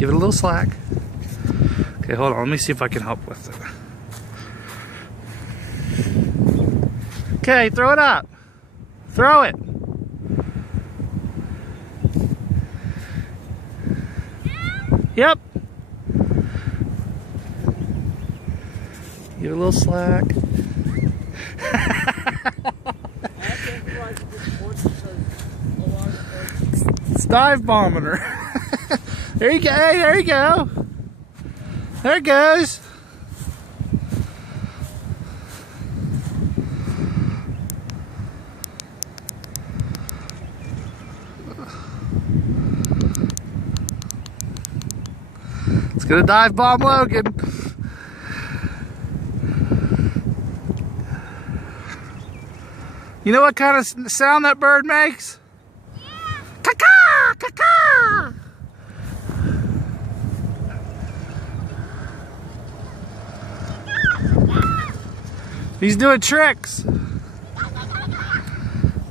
Give it a little slack. Okay, hold on. Let me see if I can help with it. Okay, throw it up. Throw it. Yep. Give it a little slack. It's dive bombing her. There you go. Hey, there you go. There it goes. It's gonna dive bomb Logan. You know what kind of sound that bird makes? Yeah. Caw-caw, caw-caw. He's doing tricks.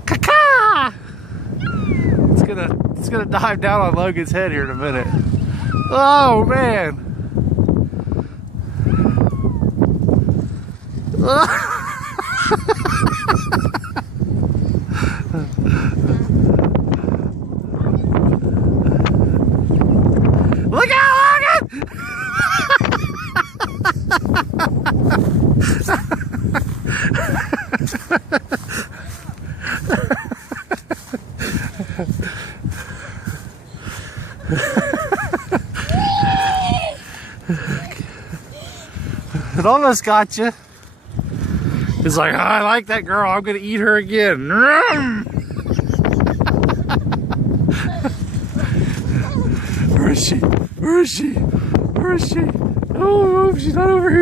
Caw-caw. It's gonna dive down on Logan's head here in a minute. Oh man. Look out, Logan! It almost got you. It's like, oh, I like that girl. I'm gonna eat her again. Where is she? Where is she? Where is she? Oh, she's not over here.